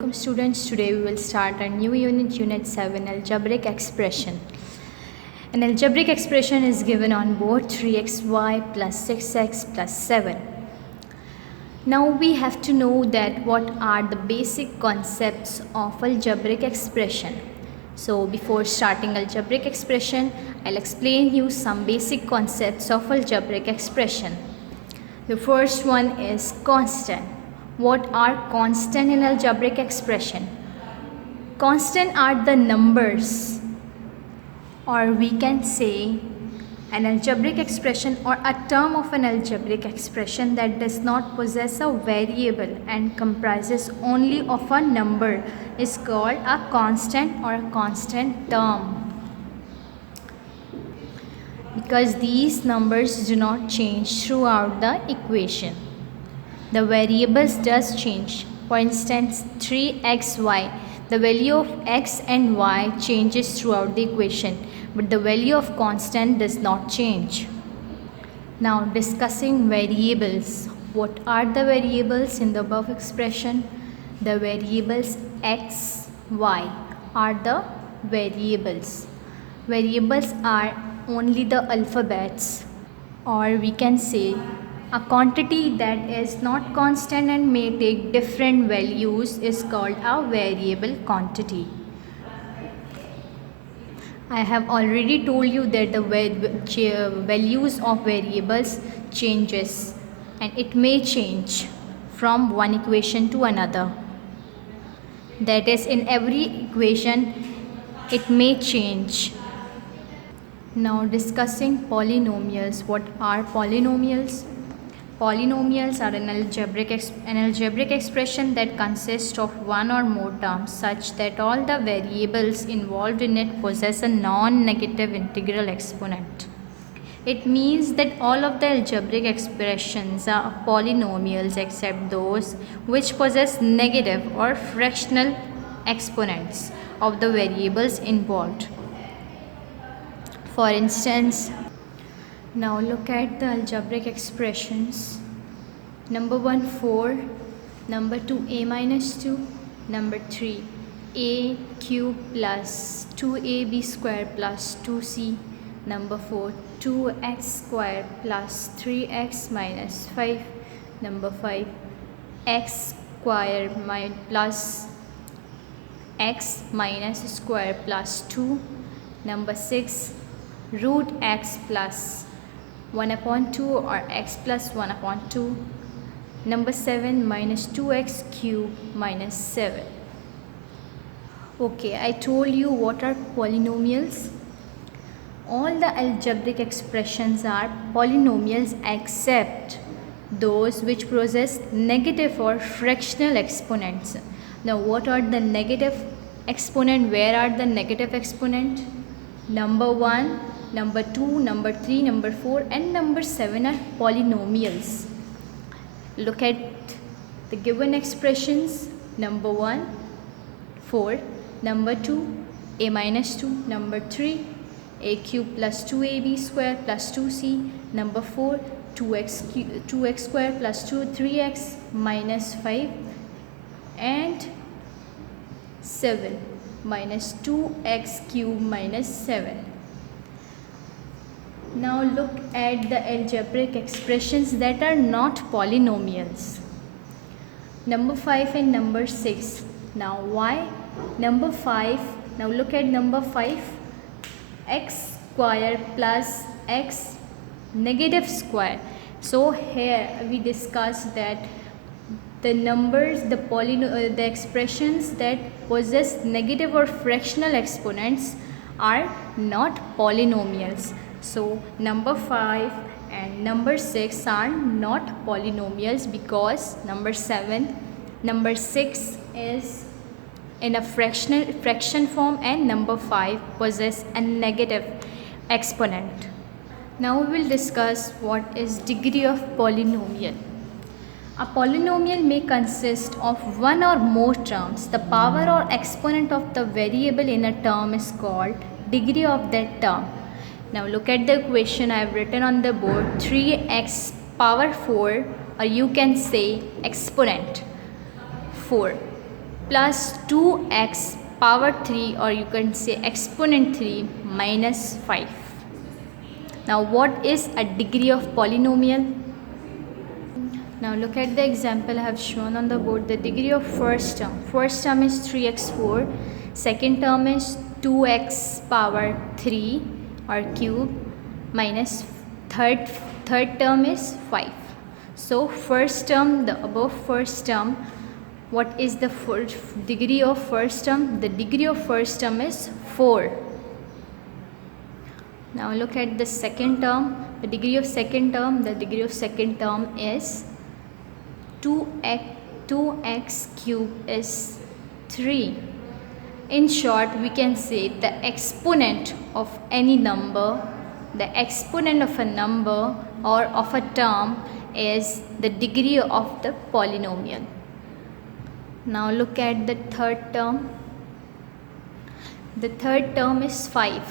Welcome students, today we will start a new unit 7, algebraic expression. An algebraic expression is given on board 3xy plus 6x plus 7. Now we have to know that what are the basic concepts of algebraic expression. So before starting algebraic expression, I'll explain you some basic concepts of algebraic expression. The first one is constant. What are constant in algebraic expression? Constant are the numbers, or we can say an algebraic expression or a term of an algebraic expression that does not possess a variable and comprises only of a number is called a constant or a constant term, because these numbers do not change throughout the equation. The variables does change. For instance, 3xy, the value of x and y changes throughout the equation, but the value of constant does not change. Now discussing variables. What are the variables in the above expression? The variables x, y are the variables. Variables are only the alphabets, or we can say a quantity that is not constant and may take different values is called a variable quantity. I have already told you that the values of variables changes, and it may change from one equation to another. That is, in every equation it may change. Now discussing polynomials. What are polynomials? Polynomials are an algebraic expression that consists of one or more terms such that all the variables involved in it possess a non-negative integral exponent. It means that all of the algebraic expressions are polynomials except those which possess negative or fractional exponents of the variables involved. For instance, now look at the algebraic expressions. Number 1, 4. Number 2, a minus 2. Number 3, a cube plus 2ab square plus 2c. Number 4, 2x square plus 3x minus 5. Number 5, x square plus x minus square plus 2. Number 6, root x plus 1 upon 2 or x plus 1 upon 2. Number 7, minus 2x cube minus 7. Okay, I told you what are polynomials. All the algebraic expressions are polynomials except those which possess negative or fractional exponents. Now what are the negative exponent? Where are the negative exponent? Number 1, number 2, number 3, number 4 and number 7 are polynomials. Look at the given expressions. Number 1, 4. Number 2, a minus 2. Number 3, a cube plus 2ab square plus 2c. Number 4, 2x square plus 3x minus 5. And 7 minus 2x cube minus 7. Now look at the algebraic expressions that are not polynomials. Number 5 and number 6. Now why number 5? Now look at number 5. X square plus x negative square. So here we discussed that the numbers, the expressions that possess negative or fractional exponents are not polynomials. So number 5 and number 6 are not polynomials because number 6 is in a fraction form and number 5 possess a negative exponent. Now we will discuss what is degree of polynomial. A polynomial may consist of one or more terms. The power or exponent of the variable in a term is called degree of that term. Now look at the equation I have written on the board. 3x power 4, or you can say exponent 4. plus 2x power 3, or you can say exponent 3 minus 5. Now what is a degree of polynomial? Now look at the example I have shown on the board. The degree of first term is 3x4, second term is 2x power 3 or cube, minus third term is 5. So first term, the above first term, what is the degree of first term? The degree of first term is 4. Now look at the second term. The degree of second term is 2x cube is 3. In short, we can say the exponent of any number, the exponent of a number or of a term is the degree of the polynomial. Now look at the third term. The third term is 5.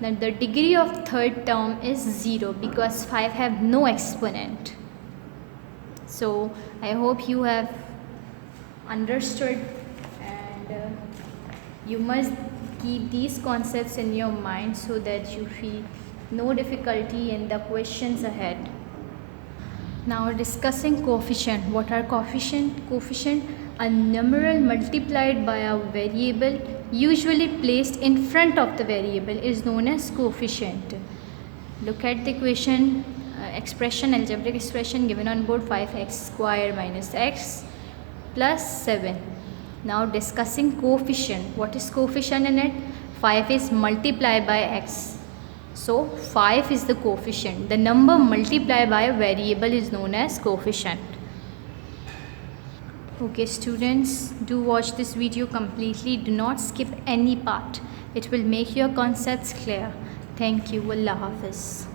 Now the degree of third term is 0 because 5 have no exponent. So I hope you have understood, and you must keep these concepts in your mind so that you feel no difficulty in the questions ahead. Now discussing coefficient. What are coefficient? Coefficient, a numeral multiplied by a variable usually placed in front of the variable is known as coefficient. Look at the equation, algebraic expression given on board, 5x square minus x plus 7. Now discussing coefficient. What is coefficient in it? 5 is multiplied by x. So 5 is the coefficient. The number multiplied by a variable is known as coefficient. Okay students, do watch this video completely. Do not skip any part. It will make your concepts clear. Thank you. Allah Hafiz.